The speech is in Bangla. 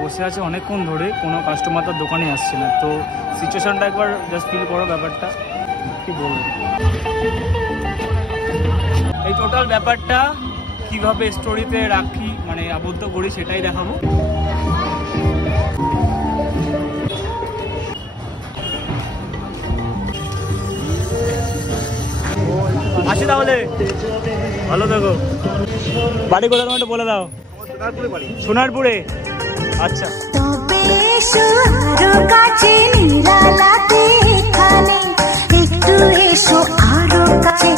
বসে আছে অনেকক্ষণ ধরে, কোনো কাস্টমার তার দোকানে আসছে না। তো সিচুয়েশনটা একবার জাস্ট ফিল করো, ব্যাপারটা কি বলবো। এই টোটাল ব্যাপারটা কিভাবে স্টোরিতে রাখি, মানে আবদ্ধ করি, সেটাই দেখাবো। আসি তাহলে, ভালো থাকো। বাড়ি কোথায় তোমার বলে দাও। সোনারপুরে। আচ্ছা, একটু এসো আরো কাছে।